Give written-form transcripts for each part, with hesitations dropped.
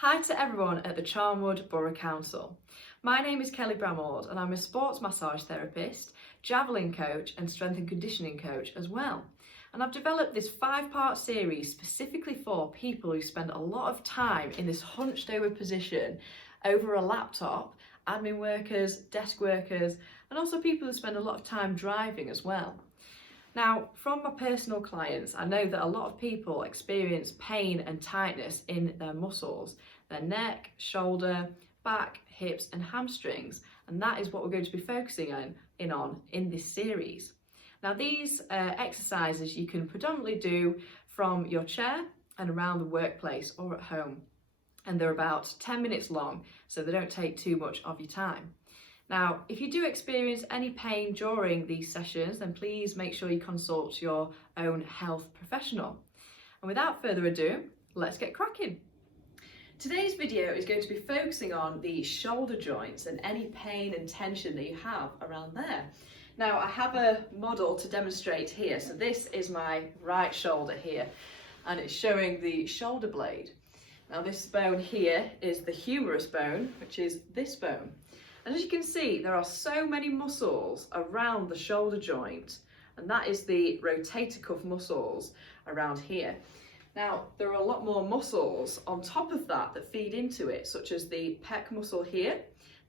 Hi to everyone at the Charnwood Borough Council. My name is Kelly Bramhald and I'm a sports massage therapist, javelin coach and strength and conditioning coach as well. And I've developed this 5-part series specifically for people who spend a lot of time in this hunched over position over a laptop, admin workers, desk workers, and also people who spend a lot of time driving as well. Now, from my personal clients, I know that a lot of people experience pain and tightness in their muscles, their neck, shoulder, back, hips and hamstrings, and that is what we're going to be focusing on in this series. Now, these exercises you can predominantly do from your chair and around the workplace or at home, and they're about 10 minutes long, so they don't take too much of your time. Now, if you do experience any pain during these sessions, then please make sure you consult your own health professional. And without further ado, let's get cracking. Today's video is going to be focusing on the shoulder joints and any pain and tension that you have around there. Now, I have a model to demonstrate here. So this is my right shoulder here, and it's showing the shoulder blade. Now, this bone here is the humerus bone, which is this bone. And as you can see, there are so many muscles around the shoulder joint, and that is the rotator cuff muscles around here. Now, there are a lot more muscles on top of that that feed into it, such as the pec muscle here,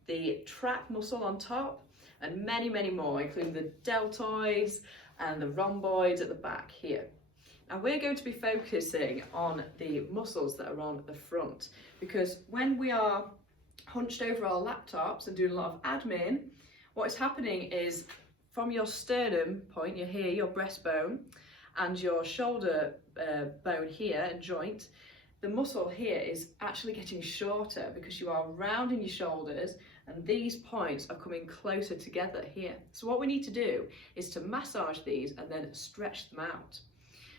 the trap muscle on top, and many, many more, including the deltoids and the rhomboids at the back here. Now, we're going to be focusing on the muscles that are on the front, because when we are hunched over our laptops and doing a lot of admin, what is happening is from your sternum point, your breastbone, and your shoulder bone here and joint, the muscle here is actually getting shorter because you are rounding your shoulders and these points are coming closer together here. So what we need to do is to massage these and then stretch them out.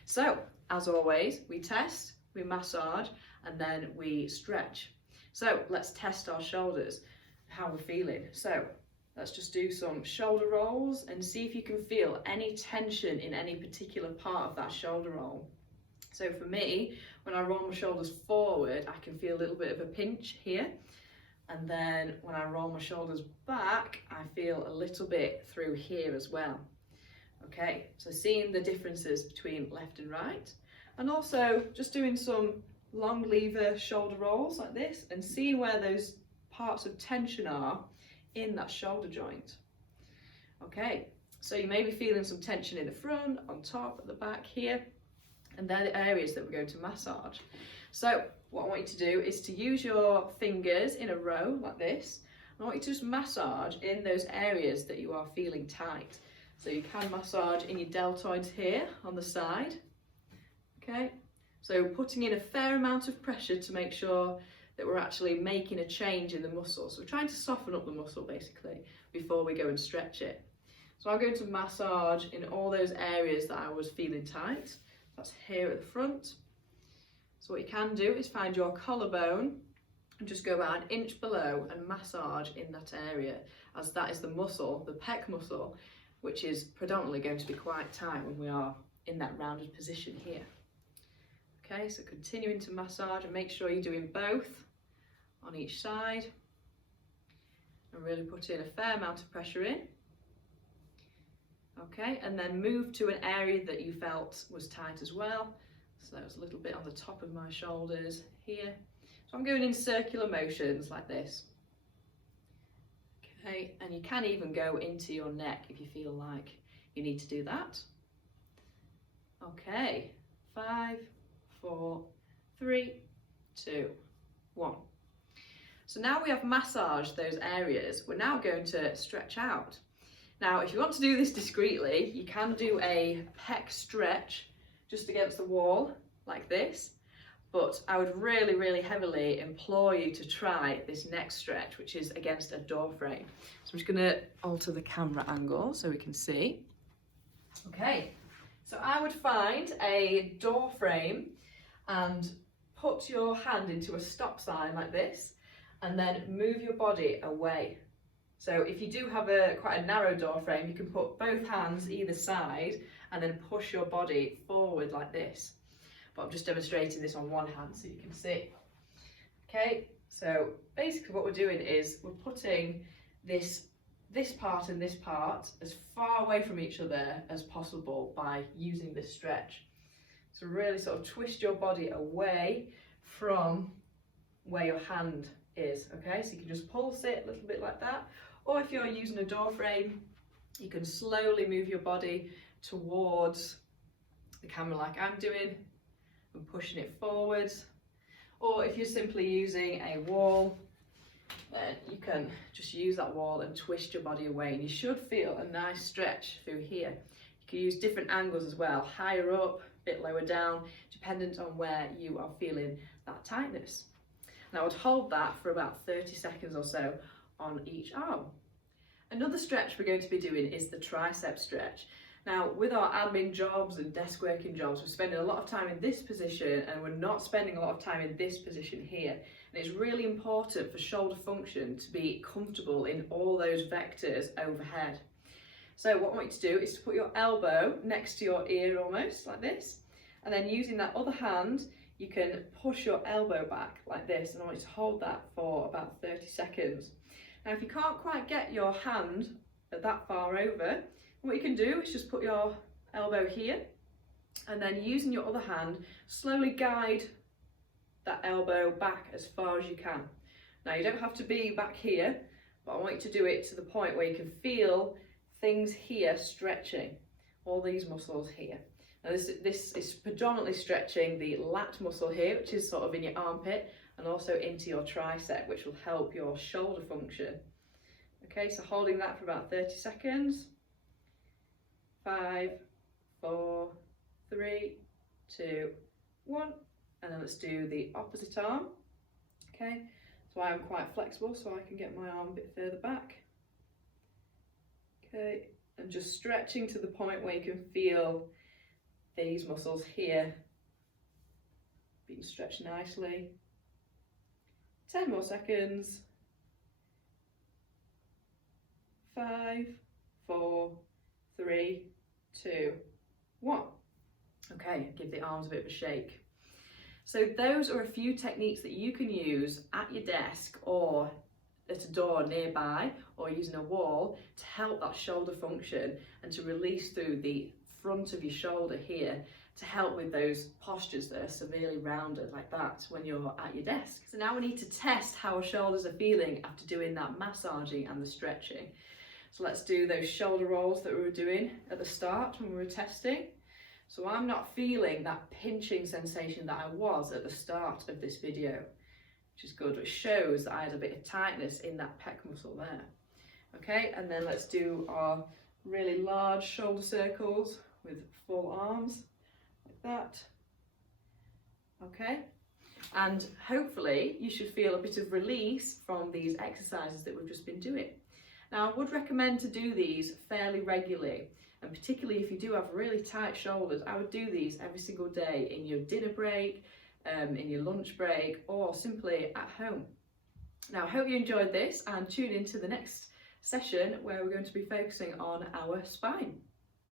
So as always, we test, we massage, and then we stretch. So let's test our shoulders, how we're feeling. So let's just do some shoulder rolls and see if you can feel any tension in any particular part of that shoulder roll. So for me, when I roll my shoulders forward, I can feel a little bit of a pinch here. And then when I roll my shoulders back, I feel a little bit through here as well. Okay, so seeing the differences between left and right, and also just doing some long lever shoulder rolls like this and seeing where those parts of tension are in that shoulder joint. Okay, so you may be feeling some tension in the front, on top, at the back here, and they're the areas that we're going to massage. So what I want you to do is to use your fingers in a row like this. I want you to just massage in those areas that you are feeling tight. So you can massage in your deltoids here on the side. Okay. So putting in a fair amount of pressure to make sure that we're actually making a change in the muscle. So we're trying to soften up the muscle basically before we go and stretch it. So I'm going to massage in all those areas that I was feeling tight. That's here at the front. So what you can do is find your collarbone and just go about 1 inch below and massage in that area, as that is the muscle, the pec muscle, which is predominantly going to be quite tight when we are in that rounded position here. Okay, so continuing to massage and make sure you're doing both on each side and really put in a fair amount of pressure in. Okay, and then move to an area that you felt was tight as well. So that was a little bit on the top of my shoulders here. So I'm going in circular motions like this. Okay, and you can even go into your neck if you feel like you need to do that. Okay, 5, 4, 3, 2, 1. So now we have massaged those areas, we're now going to stretch out. Now, if you want to do this discreetly, you can do a pec stretch just against the wall like this, but I would really, really heavily implore you to try this next stretch, which is against a door frame. So I'm just going to alter the camera angle so we can see. Okay, so I would find a door frame and put your hand into a stop sign like this and then move your body away. So if you do have quite a narrow door frame, you can put both hands either side and then push your body forward like this. But I'm just demonstrating this on one hand so you can see. Okay, so basically what we're doing is we're putting this part and this part as far away from each other as possible by using this stretch. So really sort of twist your body away from where your hand is, okay? So you can just pulse it a little bit like that, or if you're using a door frame, you can slowly move your body towards the camera like I'm doing and pushing it forwards. Or if you're simply using a wall, then you can just use that wall and twist your body away, and you should feel a nice stretch through here. You can use different angles as well, higher up, a bit lower down, dependent on where you are feeling that tightness. Now I would hold that for about 30 seconds or so on each arm. Another stretch we're going to be doing is the tricep stretch. Now with our admin jobs and desk working jobs, we're spending a lot of time in this position and we're not spending a lot of time in this position here. And it's really important for shoulder function to be comfortable in all those vectors overhead. So what I want you to do is to put your elbow next to your ear almost like this, and then using that other hand you can push your elbow back like this, and I want you to hold that for about 30 seconds. Now if you can't quite get your hand that far over, what you can do is just put your elbow here, and then using your other hand slowly guide that elbow back as far as you can. Now you don't have to be back here, but I want you to do it to the point where you can feel things here stretching, all these muscles here. Now this is predominantly stretching the lat muscle here, which is sort of in your armpit, and also into your tricep, which will help your shoulder function. Okay, so holding that for about 30 seconds. 5, 4, 3, 2, 1. And then let's do the opposite arm. Okay, so I am quite flexible, so I can get my arm a bit further back. Okay, and just stretching to the point where you can feel these muscles here being stretched nicely. 10 more seconds. 5, 4, 3, 2, 1. Okay, give the arms a bit of a shake. So those are a few techniques that you can use at your desk or at a door nearby or using a wall to help that shoulder function and to release through the front of your shoulder here to help with those postures that are severely rounded like that when you're at your desk. So now we need to test how our shoulders are feeling after doing that massaging and the stretching. So let's do those shoulder rolls that we were doing at the start when we were testing. So I'm not feeling that pinching sensation that I was at the start of this video, which is good, which shows that I had a bit of tightness in that pec muscle there. Okay, and then let's do our really large shoulder circles with full arms, like that. Okay, and hopefully you should feel a bit of release from these exercises that we've just been doing. Now I would recommend to do these fairly regularly, and particularly if you do have really tight shoulders, I would do these every single day in your dinner break, in your lunch break, or simply at home. Now I hope you enjoyed this, and tune into the next session where we're going to be focusing on our spine.